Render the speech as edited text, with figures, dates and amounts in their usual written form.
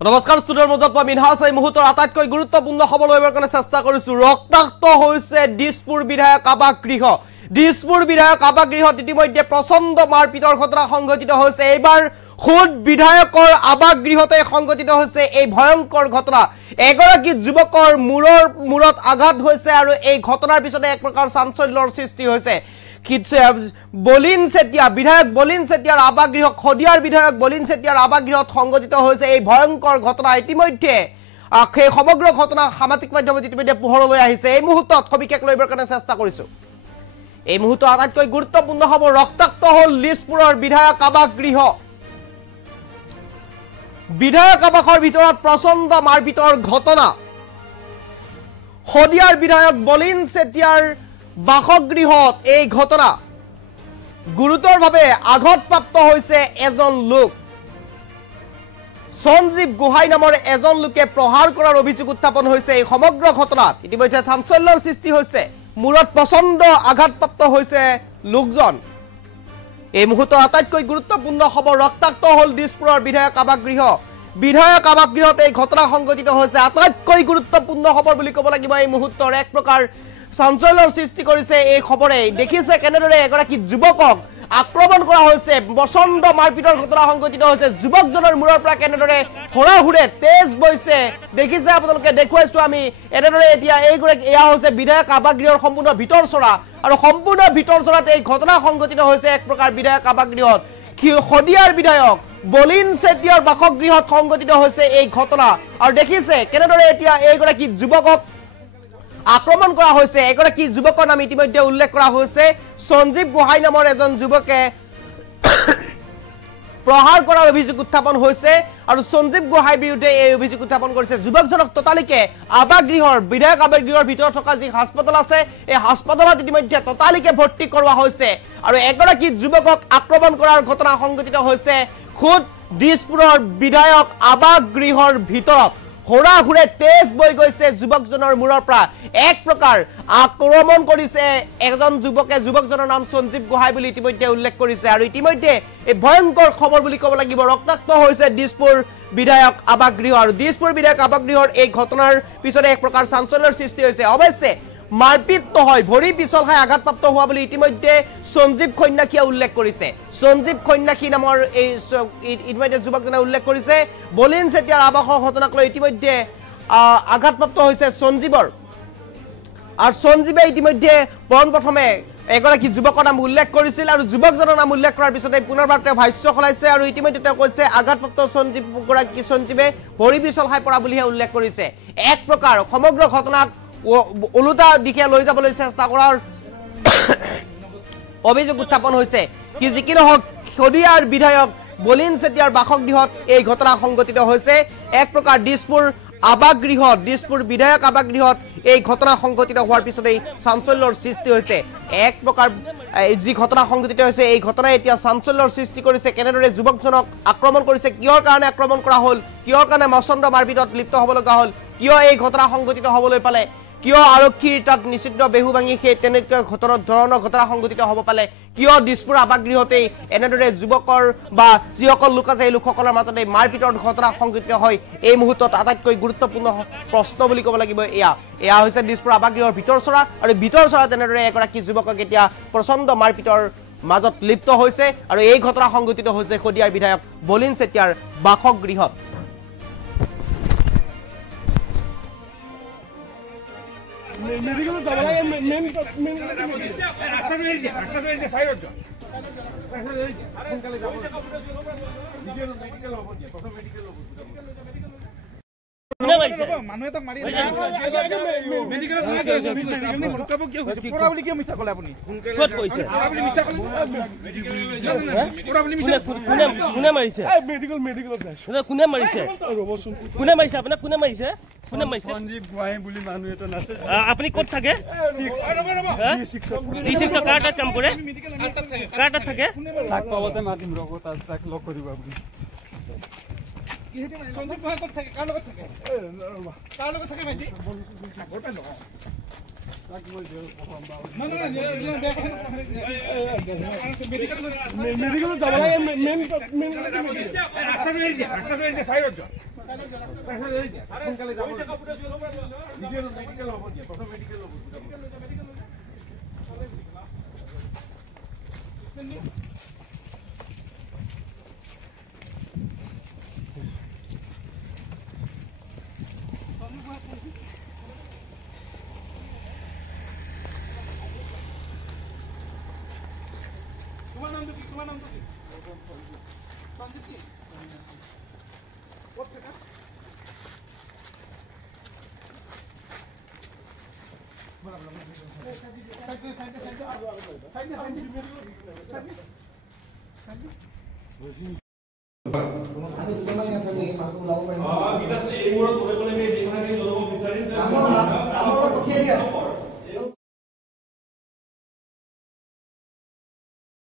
নমস্কাৰ ষ্টুডিঅ'ৰ মাজত মই মিনহাছ এই মুহূৰ্তৰ আটাইতকৈ গুৰুত্বপূৰ্ণ খবৰ লবৰ কাৰণে চেষ্টা কৰিছো। ৰক্তাক্ত হৈছে দিছপুৰ বিধায়ক আৱাসগৃহ। দিছপুৰ বিধায়ক আৱাসগৃহত ইতিমধ্যে প্ৰচণ্ড মাৰপিটৰ ঘটনা সংঘটিত হৈছে। এইবাৰ খুদ বিধায়কৰ আৱাসগৃহতে সংঘটিত হৈছে এই ভয়ংকৰ ঘটনা। এগৰাকী যুৱকৰ মূৰত আঘাত হৈছে আৰু এই ঘটনাৰ পিছতে এক প্ৰকাৰ চাঞ্চল্যৰ সৃষ্টি হৈছে। বলিন চেতিয়া বিধায়ক বলিন চেতিয়াৰ আৱাসগৃহ খদিয়াৰ বিধায়ক বলিন চেতিয়াৰ আৱাসগৃহত সংঘটিত হৈছে এই ভয়ংকৰ ঘটনা। ইতিমধ্যে সেই সমগ্ৰ ঘটনা সামাজিক মাধ্যমত ইতিমধ্যে পোহৰলৈ আহিছে। এই মুহূৰ্তত সবিশেষ লবৰ কাৰণে চেষ্টা কৰিছো। এই মুহূৰ্তত আটাইতকৈ গুৰুত্বপূৰ্ণ খবৰ, ৰক্তাক্ত হল দিছপুৰৰ বিধায়ক আৱাসগৃহ। বিধায়ক আৱাসৰ ভিতৰত প্ৰচণ্ড মাৰপিটৰ ঘটনা। খদিয়াৰ বিধায়ক বলিন চেতিয়াৰ বাসগৃহত এই ঘটনা। গুৰুতৰভাৱে আঘাতপ্ৰাপ্ত হৈছে এজন লোক। সঞ্জীৱ গোহাঁই নামৰ এজন লোকে প্ৰহাৰ কৰাৰ অভিযোগ উত্থাপন হৈছে। এই সমগ্ৰ ঘটনাত ইতিমধ্যে চাঞ্চল্যৰ সৃষ্টি হৈছে। মূৰত প্ৰচণ্ড আঘাতপ্ৰাপ্ত হৈছে লোকজন। এই মুহূৰ্তৰ আটাইতকৈ গুৰুত্বপূৰ্ণ খবৰ, ৰক্তাক্ত হল দিছপুৰৰ বিধায়ক আৱাসগৃহ। বিধায়ক আৱাসগৃহত এই ঘটনা সংঘটিত হৈছে। আটাইতকৈ গুৰুত্বপূৰ্ণ খবৰ বুলি ক'ব লাগিব এই মুহূৰ্তৰ। এক প্ৰকাৰ চাঞ্চল্যৰ সৃষ্টি কৰিছে এই খবৰে। দেখিছে কেনেদৰে এগৰাকী যুৱকক আক্ৰমণ কৰা হৈছে, প্ৰচণ্ড মাৰপিটৰ ঘটনা সংঘটিত হৈছে। যুৱকজনৰ মূৰৰ পৰা কেনেদৰে হৰাহুৰে তেজ বৈছে দেখিছে আপোনালোকে, দেখুৱাইছো আমি। এনেদৰে এতিয়া এয়া হৈছে বিধায়ক আৱাসগৃহৰ সম্পূৰ্ণ ভিতৰ চৰা আৰু সম্পূৰ্ণ ভিতৰ চৰাত এই ঘটনা সংঘটিত হৈছে এক প্ৰকাৰ বিধায়ক আৱাসগৃহত। খদিয়াৰ বিধায়ক বলিন চেতিয়াৰ বাসগৃহত সংঘটিত হৈছে এই ঘটনা। আৰু দেখিছে কেনেদৰে এতিয়া এইগৰাকী যুৱকক আক্ৰমণ কৰা হৈছে। এগৰাকী যুৱকৰ নাম ইতিমধ্যে উল্লেখ কৰা হৈছে। সঞ্জীৱ গোহাঁই নামৰ এজন যুৱকে প্ৰহাৰ কৰাৰ অভিযোগ উত্থাপন হৈছে আৰু সঞ্জীৱ গোহাঁইৰ বিৰুদ্ধে এই অভিযোগ উত্থাপন কৰিছে। যুৱকজনক ততালিকে আৱাসগৃহৰ বিধায়ক আৱাসগৃহৰ ভিতৰত থকা যি হাস্পতাল আছে এই হাস্পতালত ইতিমধ্যে ততালিকে ভৰ্তি কৰোৱা হৈছে আৰু এগৰাকী যুৱকক আক্ৰমণ কৰাৰ ঘটনা সংঘটিত হৈছে খুদ দিছপুৰৰ বিধায়ক আৱাসগৃহৰ ভিতৰত। হৰাহুৰে তেজ বৈ গৈছে যুৱকজনৰ মূৰৰ পৰা। এক প্ৰকাৰ আক্ৰমণ কৰিছে এজন যুৱকে। যুৱকজনৰ নাম সঞ্জীৱ গোহাঁই বুলি ইতিমধ্যে উল্লেখ কৰিছে আৰু ইতিমধ্যে এই ভয়ংকৰ খবৰ বুলি ক'ব লাগিব। ৰক্তাক্ত হৈছে দিছপুৰ বিধায়ক আৱাসগৃহ আৰু দিছপুৰ বিধায়ক আৱাসগৃহৰ এই ঘটনাৰ পিছতে এক প্ৰকাৰ চাঞ্চল্যৰ সৃষ্টি হৈছে। অৱশ্যে মাৰপিট নহয়, ভৰি পিছল খাই আঘাতপ্ৰাপ্ত হোৱা বুলি ইতিমধ্যে সঞ্জীৱ খন্যাখীয়ে উল্লেখ কৰিছে। সঞ্জীৱ খন্যাখী নামৰ এই ইতিমধ্যে যুৱকজনে উল্লেখ কৰিছে। বলিন চেতিয়াৰ আৱাসৰ ঘটনাক লৈ ইতিমধ্যে আঘাতপ্ৰাপ্ত হৈছে সঞ্জীৱৰ। আৰু সঞ্জীৱে ইতিমধ্যে পোনপ্ৰথমে এগৰাকী যুৱকৰ নাম উল্লেখ কৰিছিল আৰু যুৱকজনৰ নাম উল্লেখ কৰাৰ পিছতে পুনৰবাৰ তেওঁ ভাষ্য সলাইছে আৰু ইতিমধ্যে তেওঁ কৈছে আঘাতপ্ৰাপ্ত সঞ্জীৱে ভৰি পিছল খাই পৰা বুলিহে উল্লেখ কৰিছে। এক প্ৰকাৰ সমগ্ৰ ঘটনাক ওলোটা দিশে লৈ যাবলৈ চেষ্টা কৰাৰ অভিযোগ উত্থাপন হৈছে। কি যি কি নহওক, খদিয়াৰ বিধায়ক বলিন চেতিয়াৰ বাসগৃহত এই ঘটনা সংঘটিত হৈছে। এক প্ৰকাৰ দিছপুৰ বিধায়ক আৱাসগৃহত এই ঘটনা সংঘটিত হোৱাৰ পিছতেই চাঞ্চল্যৰ সৃষ্টি হৈছে। এক প্ৰকাৰ যি ঘটনা সংঘটিত হৈছে এই ঘটনাই এতিয়া চাঞ্চল্যৰ সৃষ্টি কৰিছে। কেনেদৰে যুৱকজনক আক্ৰমণ কৰিছে, কিহৰ কাৰণে আক্ৰমণ কৰা হ'ল, কিহৰ কাৰণে মচন্দ মাৰপিটত লিপ্ত হ'ব লগা হ'ল, কিয় এই ঘটনা সংঘটিত হ'বলৈ পালে, কিয় আৰক্ষীৰ তাত নিষিদ্ধ বেহু ভাঙি সেই তেনেকুৱা ধৰণৰ ঘটনা সংঘটিত হ'ব পালে, কিয় দিছপুৰ আৱাসগৃহতেই এনেদৰে যুৱকৰ বা যিসকল লোক আছে এই লোকসকলৰ মাজতে মাৰপিটৰ ঘটনা সংঘটিত হয়। এই মুহূৰ্তত আটাইতকৈ গুৰুত্বপূৰ্ণ প্ৰশ্ন বুলি ক'ব লাগিব এয়া হৈছে দিছপুৰ আৱাসগৃহৰ ভিতৰ চৰা আৰু ভিতৰ চৰা তেনেদৰে এগৰাকী যুৱকক এতিয়া প্ৰচণ্ড মাৰপিটৰ মাজত লিপ্ত হৈছে আৰু এই ঘটনা সংঘটিত হৈছে খদিয়াৰ বিধায়ক বলিন চেতিয়াৰ বাসগৃহত। মেডিকেল যাব লাগে মেইন ৰাস্তাটো এৰি দিয়া চাইডত যোৱা সোনকালে যাব মেডিকেল হ'ব দিয়া প্ৰথম মেডিকেল হ'ব মানুহে তো মাৰি মেডিকেল কিয় পৰা বুলি কিয় মিছা ক'লে আপুনি ক'ত কৈছে আপুনি মিছা ক'লে পৰা বুলি মিছা কোনে মাৰিছে মেডিকেলত যাইছো কোনে মাৰিছে ৰবচোন কোনে মাৰিছে আপোনাক কোনে মাৰিছে সঞ্জীৱ গোহাঁই বুলি মানুহ এটা আছে। আপুনি ক'ত থাকে? কাৰ তাত কাম কৰে? কাৰ তাত থাকে? তাক পাবতে মাতিম ৰ'ব, তাক লগ কৰিব আপুনি। সঞ্জীৱ গোহাঁই ক'ত থাকে? কাৰ লগত থাকে? কাৰ লগত থাকে ভাইটি? মেডিকেলত যাব লাগে মেইন ৰাস্তাটো এৰি দিয়া চাইডত যোৱা তোমাৰ নাম কি সঞ্জিত কি কোথা থেকে এই মুহূৰ্তত